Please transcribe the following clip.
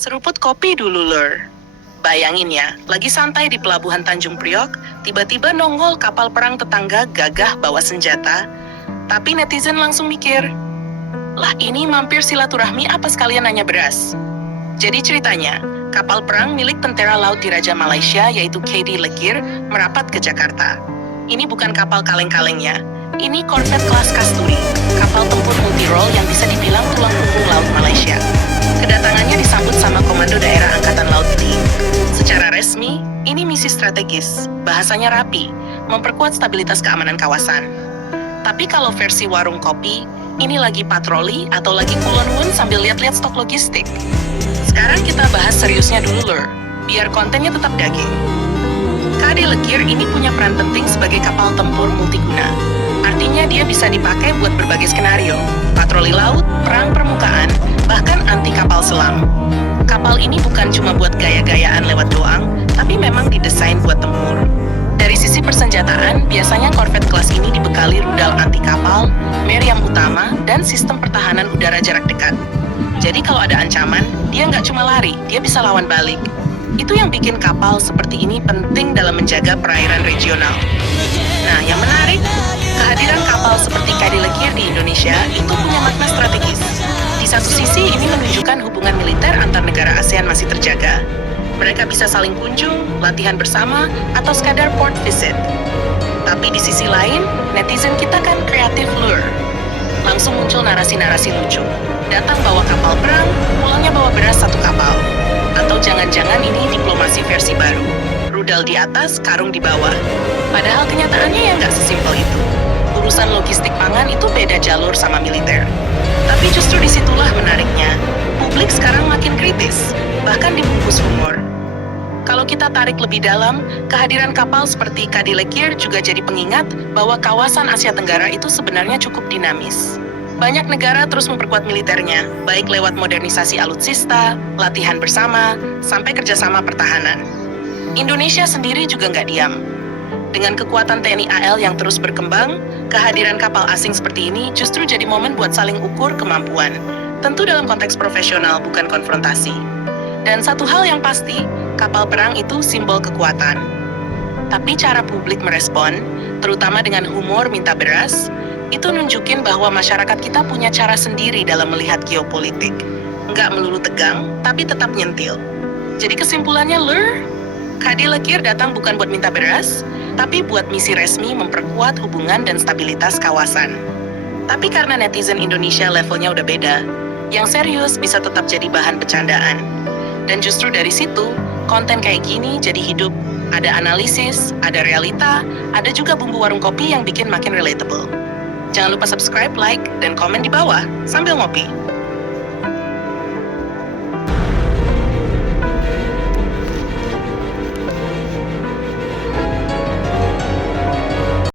Seruput kopi dulu, Lur. Bayangin ya, lagi santai di pelabuhan Tanjung Priok, tiba-tiba nongol kapal perang tetangga gagah bawa senjata. Tapi netizen langsung mikir, lah ini mampir silaturahmi apa sekalian nanya beras? Jadi ceritanya, kapal perang milik Tentara Laut Diraja Malaysia yaitu KD Lekir merapat ke Jakarta. Ini bukan kapal kaleng-kalengnya, ini korvet kelas Kasturi, kapal tempur multirole yang bisa dibilang tulang punggung laut Malaysia. Kedatangannya disambut sama Komando Daerah Angkatan Laut Li. Secara resmi, ini misi strategis, bahasanya rapi, memperkuat stabilitas keamanan kawasan. Tapi kalau versi warung kopi, ini lagi patroli atau lagi kulon-wun sambil lihat-lihat stok logistik. Sekarang kita bahas seriusnya dulu, Lur, biar kontennya tetap daging. KD Lekir ini punya peran penting sebagai kapal tempur multiguna. Artinya dia bisa dipakai buat berbagai skenario, patroli laut, perang permukaan, bahkan anti kapal selam. Kapal ini bukan cuma buat gaya-gayaan lewat doang, tapi memang didesain buat tempur. Dari sisi persenjataan, biasanya korvet kelas ini dibekali rudal anti kapal, meriam utama, dan sistem pertahanan udara jarak dekat. Jadi kalau ada ancaman, dia nggak cuma lari, dia bisa lawan balik. Itu yang bikin kapal seperti ini penting dalam menjaga perairan regional. Nah, yang menarik, kehadiran kapal seperti KD Lekir di Indonesia itu punya makna strategis. Di satu sisi, ini menunjukkan hubungan militer antar negara ASEAN masih terjaga. Mereka bisa saling kunjung, latihan bersama, atau sekadar port visit. Tapi di sisi lain, netizen kita kan kreatif, Lur. Langsung muncul narasi-narasi lucu. Datang bawa kapal perang, pulangnya bawa beras satu kapal. Atau jangan-jangan ini diplomasi versi baru. Rudal di atas, karung di bawah. Padahal kenyataannya ya nggak sesimpel itu. Urusan logistik pangan itu beda jalur sama militer. Tapi justru disitulah menariknya. Publik sekarang makin kritis, bahkan dibungkus humor. Kalau kita tarik lebih dalam, kehadiran kapal seperti KD Lekir juga jadi pengingat bahwa kawasan Asia Tenggara itu sebenarnya cukup dinamis. Banyak negara terus memperkuat militernya, baik lewat modernisasi alutsista, latihan bersama, sampai kerjasama pertahanan. Indonesia sendiri juga nggak diam. Dengan kekuatan TNI AL yang terus berkembang, kehadiran kapal asing seperti ini justru jadi momen buat saling ukur kemampuan. Tentu dalam konteks profesional, bukan konfrontasi. Dan satu hal yang pasti, kapal perang itu simbol kekuatan. Tapi cara publik merespon, terutama dengan humor minta beras, itu nunjukin bahwa masyarakat kita punya cara sendiri dalam melihat geopolitik. Nggak melulu tegang, tapi tetap nyentil. Jadi kesimpulannya, Lur, KD Lekir datang bukan buat minta beras, tapi buat misi resmi memperkuat hubungan dan stabilitas kawasan. Tapi karena netizen Indonesia levelnya udah beda, yang serius bisa tetap jadi bahan bercandaan. Dan justru dari situ, konten kayak gini jadi hidup. Ada analisis, ada realita, ada juga bumbu warung kopi yang bikin makin relatable. Jangan lupa subscribe, like, dan komen di bawah sambil ngopi.